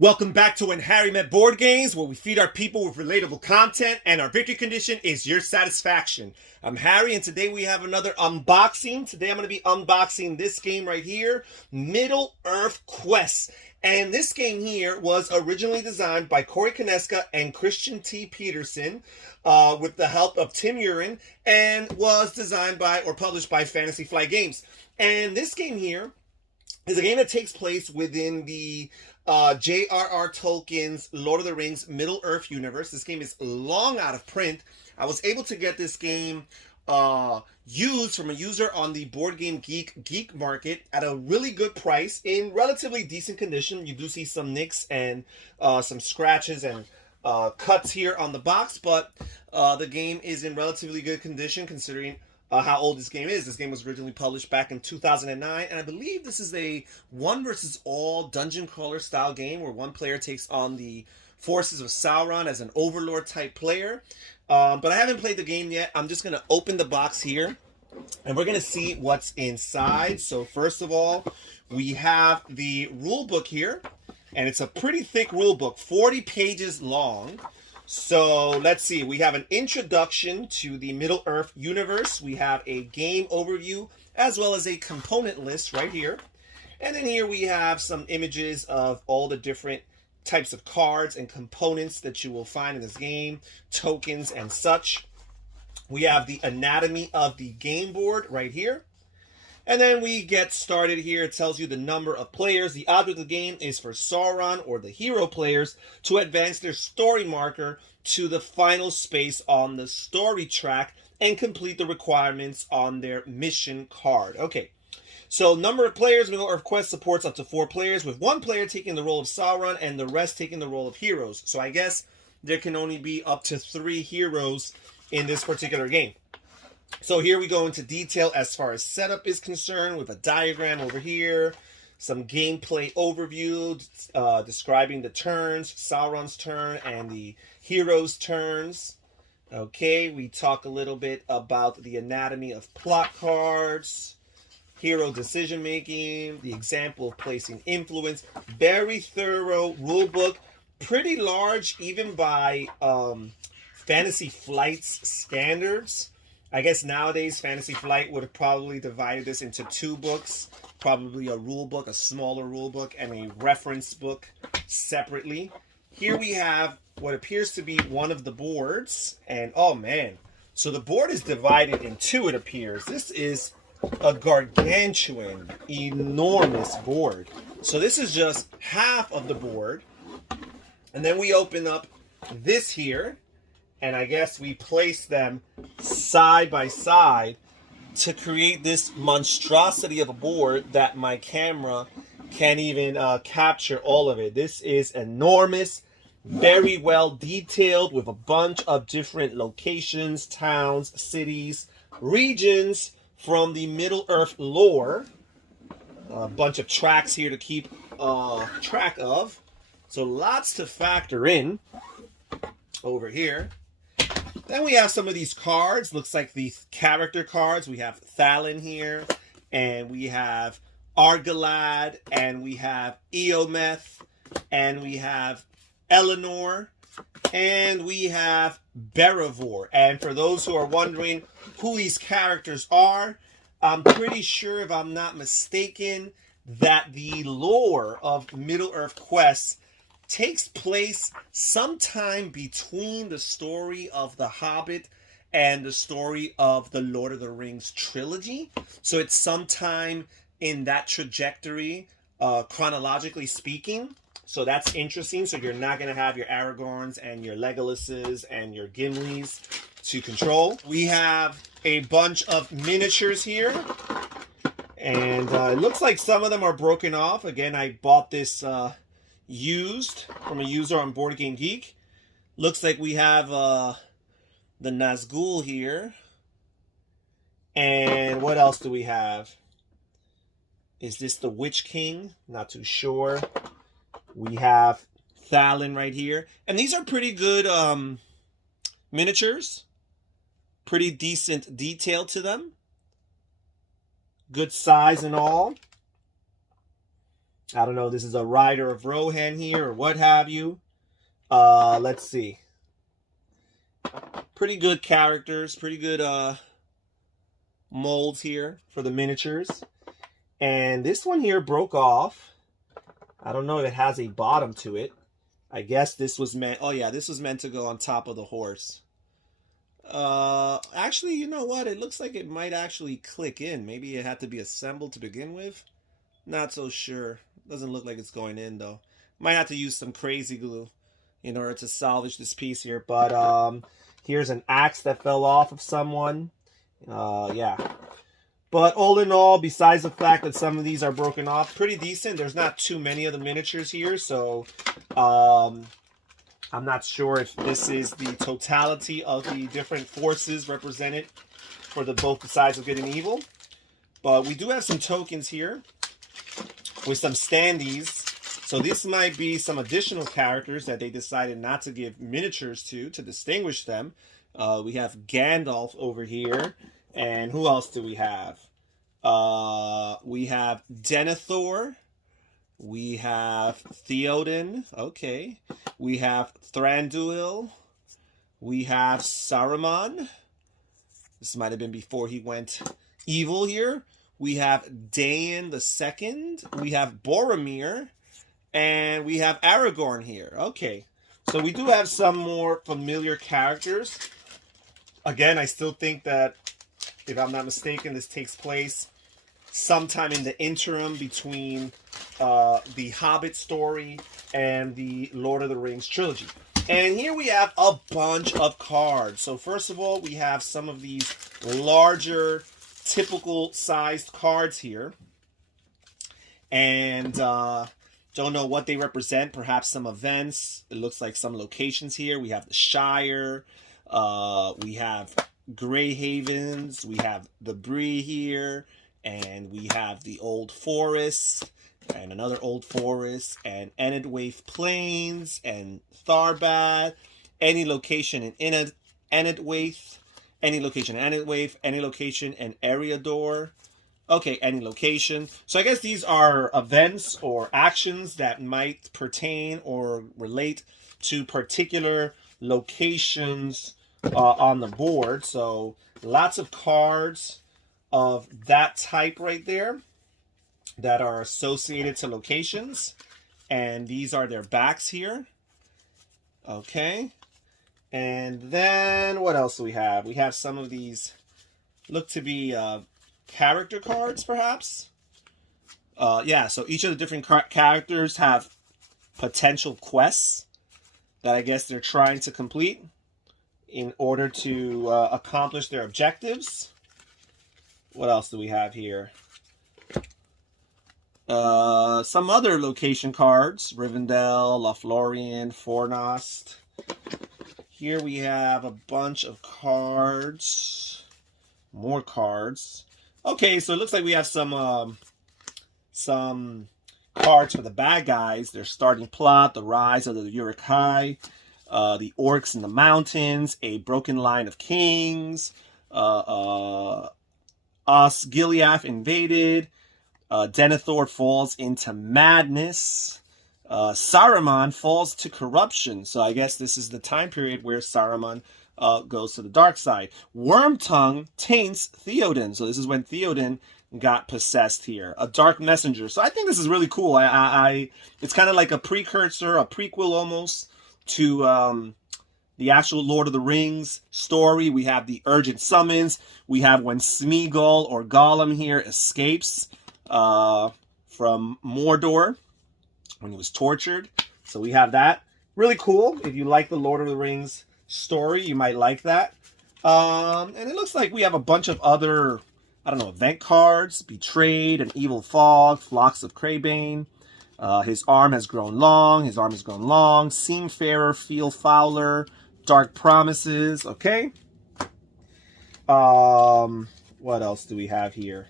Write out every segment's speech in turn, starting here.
Welcome back to When Harry Met Board Games, where we feed our people with relatable content, and our victory condition is your satisfaction. I'm Harry, and today we have another unboxing. Today I'm going to be unboxing this game right here, Middle-earth Quest. And this game here was originally designed by Corey Koneska and Christian T. Peterson with the help of Tim Urin, and was designed by or published by Fantasy Flight Games. And this game here is a game that takes place within the J.R.R. Tolkien's Lord of the Rings Middle-earth universe. This game is long out of print. I was able to get this game used from a user on the Board Game Geek market at a really good price in relatively decent condition. You do see some nicks and some scratches and cuts here on the box, but the game is in relatively good condition considering how old this game is. This game was originally published back in 2009, and I believe this is a one versus all dungeon crawler style game where one player takes on the forces of Sauron as an overlord type player. But I haven't played the game yet. I'm just going to open the box here, and we're going to see what's inside. So first of all, we have the rule book here, and it's a pretty thick rule book, 40 pages long. So let's see, we have an introduction to the Middle-earth universe. We have a game overview as well as a component list right here. And then here we have some images of all the different types of cards and components that you will find in this game, tokens and such. We have the anatomy of the game board right here. And then we get started here. It tells you the number of players. The object of the game is for Sauron or the hero players to advance their story marker to the final space on the story track and complete the requirements on their mission card. Okay, so number of players, Middle-earth Quest supports up to 4 players, with 1 player taking the role of Sauron and the rest taking the role of heroes. So I guess there can only be up to 3 heroes in this particular game. So here we go into detail as far as setup is concerned with a diagram over here, some gameplay overview describing the turns, Sauron's turn and the hero's turns. Okay, we talk a little bit about the anatomy of plot cards, hero decision making, the example of placing influence. Very thorough rule book, pretty large even by Fantasy Flight's standards. I guess nowadays Fantasy Flight would have probably divided this into 2 books, probably a rule book, a smaller rule book, and a reference book separately. Here we have what appears to be one of the boards, and oh man, so the board is divided in 2, it appears. This is a gargantuan, enormous board. So this is just half of the board, and then we open up this here, and I guess we place them side by side to create this monstrosity of a board that my camera can't even capture all of it. This is enormous, very well detailed with a bunch of different locations, towns, cities, regions from the Middle-earth lore. A bunch of tracks here to keep track of. So lots to factor in over here. Then we have some of these cards. Looks like the character cards. We have Thalin here, and we have Argalad, and we have Eometh, and we have Eleanor, and we have Beravor. And for those who are wondering who these characters are, I'm pretty sure, if I'm not mistaken, that the lore of Middle-earth Quest takes place sometime between the story of The Hobbit and the story of the Lord of the Rings trilogy. So it's sometime in that trajectory, chronologically speaking. So that's interesting. So you're not going to have your Aragorns and your Legolases and your Gimlis to control. We have a bunch of miniatures here. And it looks like some of them are broken off. Again, I bought this used from a user on Board Game Geek. Looks like we have the Nazgul here. And what else do we have? Is this the Witch King? Not too sure. We have Thalin right here. And these are pretty good miniatures. Pretty decent detail to them. Good size and all. I don't know, this is a rider of Rohan here or what have you. Let's see. Pretty good characters, pretty good molds here for the miniatures. And this one here broke off. I don't know if it has a bottom to it. I guess this was meant, oh yeah, this was meant to go on top of the horse. Actually, you know what? It looks like it might actually click in. Maybe it had to be assembled to begin with. Not so sure. Doesn't look like it's going in though. Might have to use some crazy glue in order to salvage this piece here. But here's an axe that fell off of someone. Yeah. But all in all, besides the fact that some of these are broken off, pretty decent. There's not too many of the miniatures here, so I'm not sure if this is the totality of the different forces represented for both the sides of good and evil. But we do have some tokens here with some standees. So this might be some additional characters that they decided not to give miniatures to distinguish them. We have Gandalf over here. And who else do we have? We have Denethor. We have Theoden. Okay. We have Thranduil. We have Saruman. This might have been before he went evil here. We have Daein II. We have Boromir. And we have Aragorn here. Okay. So we do have some more familiar characters. Again, I still think that, if I'm not mistaken, this takes place sometime in the interim between the Hobbit story and the Lord of the Rings trilogy. And here we have a bunch of cards. So first of all, we have some of these larger, typical sized cards here. And don't know what they represent. Perhaps some events. It looks like some locations here. We have the Shire. We have Grey Havens, we have the Bree here, and we have the Old Forest, and another Old Forest, and Enedwaith Plains, and Tharbad, any location in Enedwaith, any location in Enedwaith, any location in Eriador. Okay, any location. So I guess these are events or actions that might pertain or relate to particular locations on the board. So lots of cards of that type right there that are associated to locations, and these are their backs here. Okay, and then what else do we have? We have some of these look to be character cards, perhaps. Yeah, so each of the different characters have potential quests that I guess they're trying to complete in order to accomplish their objectives. What else do we have here? Some other location cards. Rivendell, Lothlorien, Fornost. Here we have a bunch of cards. More cards. Okay, so it looks like we have some cards for the bad guys. Their starting plot, the rise of the Uruk-hai, the orcs in the mountains, a broken line of kings, Osgiliath invaded, Denethor falls into madness, Saruman falls to corruption. So I guess this is the time period where Saruman goes to the dark side. Wormtongue taints Theoden. So this is when Theoden got possessed here. A dark messenger. So I think this is really cool. It's kind of like a precursor, a prequel almost to the actual Lord of the Rings story. We have the urgent summons. We have when Smeagol or Gollum here escapes from Mordor when he was tortured. So we have that. Really cool. If you like the Lord of the Rings story, you might like that. And it looks like we have a bunch of other, I don't know, event cards. Betrayed, An Evil Fog, Flocks of Crabane. His arm has grown long. His arm has grown long. Seafarer, Feel Fowler, Dark Promises. Okay. What else do we have here?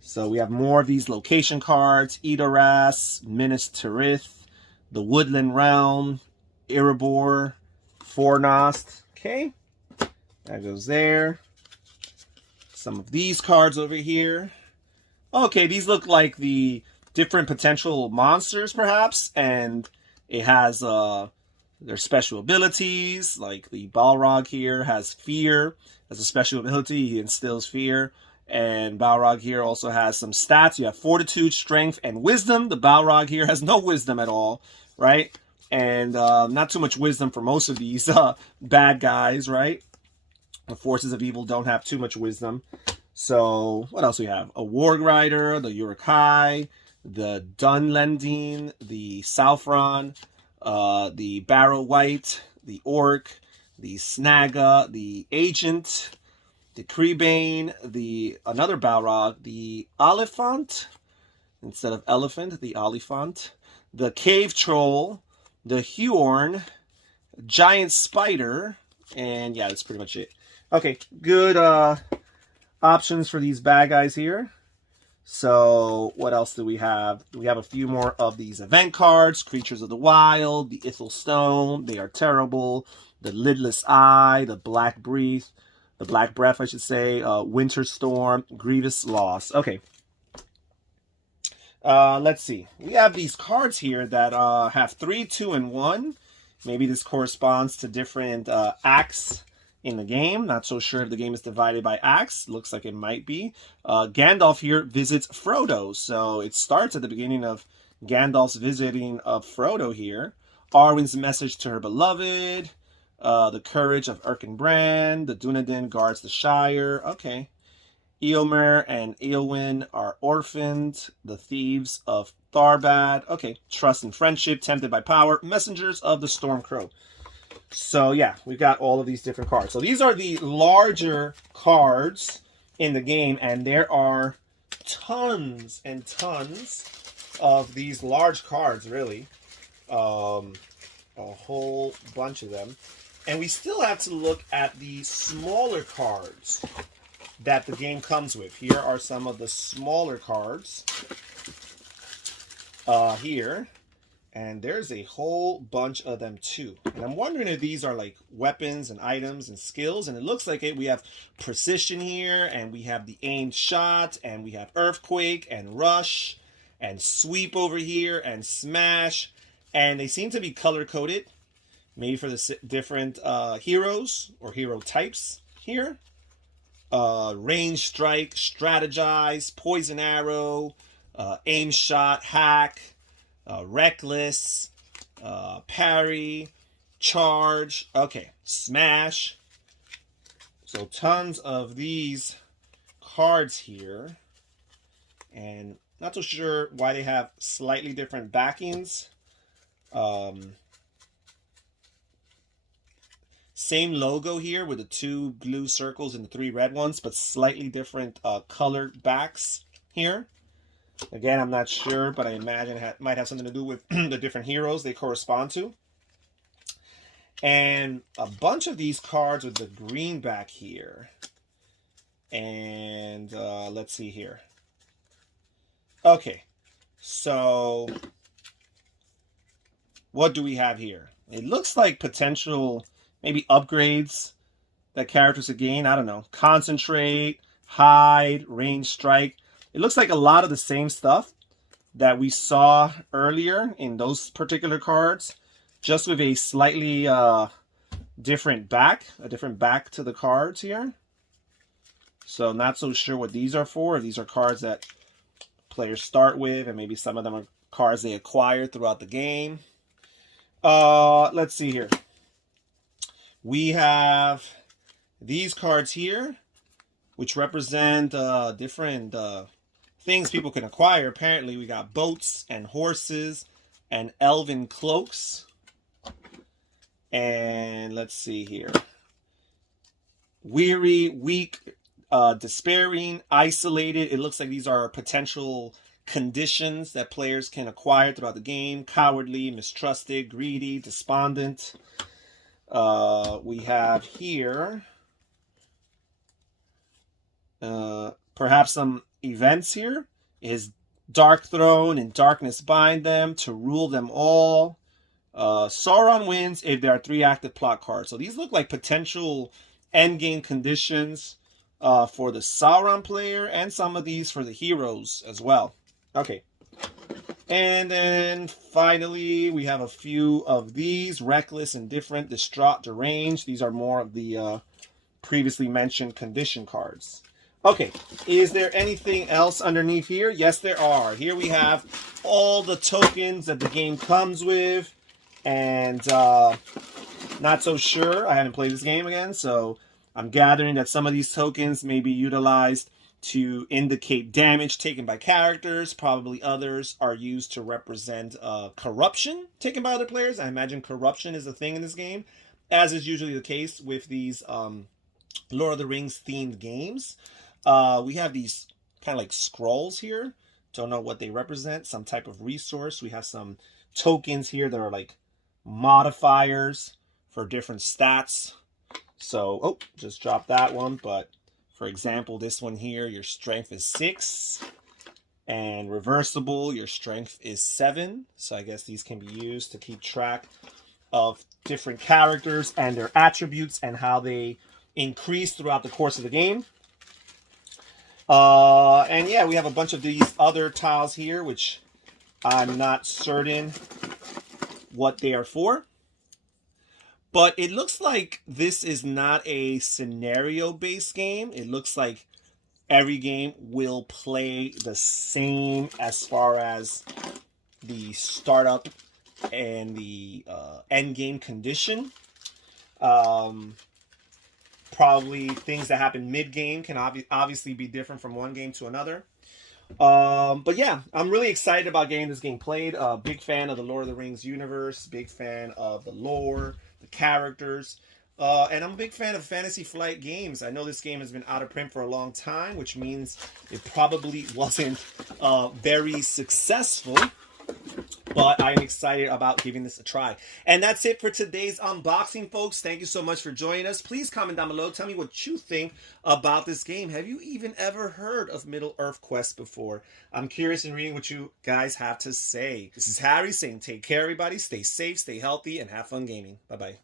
So we have more of these location cards. Edoras, Minas Tirith, the Woodland Realm, Erebor, Fornost. Okay. That goes there. Some of these cards over here. Okay, these look like the different potential monsters, perhaps, and it has their special abilities. Like the Balrog here has fear as a special ability; he instills fear. And Balrog here also has some stats. You have fortitude, strength, and wisdom. The Balrog here has no wisdom at all, right? And not too much wisdom for most of these bad guys, right? The forces of evil don't have too much wisdom. So what else we have? A Warg Rider, the Uruk-hai, the Dunlending, the Southron, the Barrow White, the Orc, the Snagga, the Agent, the Creebane, another Balrog, the Oliphant, instead of elephant, the Oliphant, the Cave Troll, the Huorn, Giant Spider, and yeah, that's pretty much it. Okay, good options for these bad guys here. So what else do we have? We have a few more of these event cards. Creatures of the Wild, the Ithel Stone, they are terrible. The Lidless Eye, the Black Breath, I should say. Winter Storm, Grievous Loss. Okay. Let's see. We have these cards here that have 3, 2, and 1. Maybe this corresponds to different acts in the game. Not so sure if the game is divided by acts. Looks like it might be. Gandalf here visits Frodo. So it starts at the beginning of Gandalf's visiting of Frodo here. Arwen's message to her beloved. The courage of Erkenbrand. The Dunedain guards the Shire. Okay. Eomer and Eowyn are orphaned. The thieves of Tharbad. Okay. Trust and friendship. Tempted by power. Messengers of the Stormcrow. So yeah, we've got all of these different cards. So these are the larger cards in the game, and there are tons and tons of these large cards, really. A whole bunch of them. And we still have to look at the smaller cards that the game comes with. Here are some of the smaller cards here. And there's a whole bunch of them too. And I'm wondering if these are like weapons and items and skills. And it looks like it. We have precision here, and we have the aimed shot, and we have earthquake and rush and sweep over here and smash. And they seem to be color coded, maybe for the different heroes or hero types here. Range strike, strategize, poison arrow, aim shot, hack, reckless, parry, charge, okay, smash. So tons of these cards here, and not so sure why they have slightly different backings. Same logo here with the 2 blue circles and the 3 red ones, but slightly different colored backs here. Again, I'm not sure, but I imagine it might have something to do with the different heroes they correspond to. And a bunch of these cards with the green back here. And let's see here. Okay, so what do we have here? It looks like potential maybe upgrades that characters could gain. I don't know. Concentrate, hide, range strike. It looks like a lot of the same stuff that we saw earlier in those particular cards, just with a slightly different back, to the cards here. So not so sure what these are for. These are cards that players start with, and maybe some of them are cards they acquire throughout the game. Let's see here. We have these cards here, which represent different things people can acquire. Apparently, we got boats and horses and elven cloaks. And let's see here. Weary, weak, despairing, isolated. It looks like these are potential conditions that players can acquire throughout the game. Cowardly, mistrusted, greedy, despondent. We have here perhaps some events here. Is Dark Throne and Darkness bind them to rule them all. Sauron wins if there are 3 active plot cards. So these look like potential endgame conditions for the Sauron player, and some of these for the heroes as well. Okay, And then finally, we have a few of these: reckless, indifferent, distraught, deranged. These are more of the previously mentioned condition cards. Okay, is there anything else underneath here? Yes, there are. Here we have all the tokens that the game comes with, and not so sure. I haven't played this game again, so I'm gathering that some of these tokens may be utilized to indicate damage taken by characters. Probably others are used to represent corruption taken by other players. I imagine corruption is a thing in this game, as is usually the case with these Lord of the Rings themed games. We have these kind of like scrolls here. Don't know what they represent. Some type of resource. We have some tokens here that are like modifiers for different stats. So, oh, just dropped that one. But for example, this one here, your strength is 6. And reversible, your strength is 7. So I guess these can be used to keep track of different characters and their attributes and how they increase throughout the course of the game. And yeah, we have a bunch of these other tiles here, which I'm not certain what they are for. But it looks like this is not a scenario-based game. It looks like every game will play the same as far as the startup and the end game condition. Probably things that happen mid-game can obviously be different from one game to another. But yeah, I'm really excited about getting this game played. Big fan of the Lord of the Rings universe. Big fan of the lore, the characters. And I'm a big fan of Fantasy Flight games. I know this game has been out of print for a long time, which means it probably wasn't very successful. But I'm excited about giving this a try. And that's it for today's unboxing, folks. Thank you so much for joining us. Please comment down below. Tell me what you think about this game. Have you even ever heard of Middle-earth Quest before? I'm curious in reading what you guys have to say. This is Harry saying take care, everybody. Stay safe, stay healthy, and have fun gaming. Bye-bye.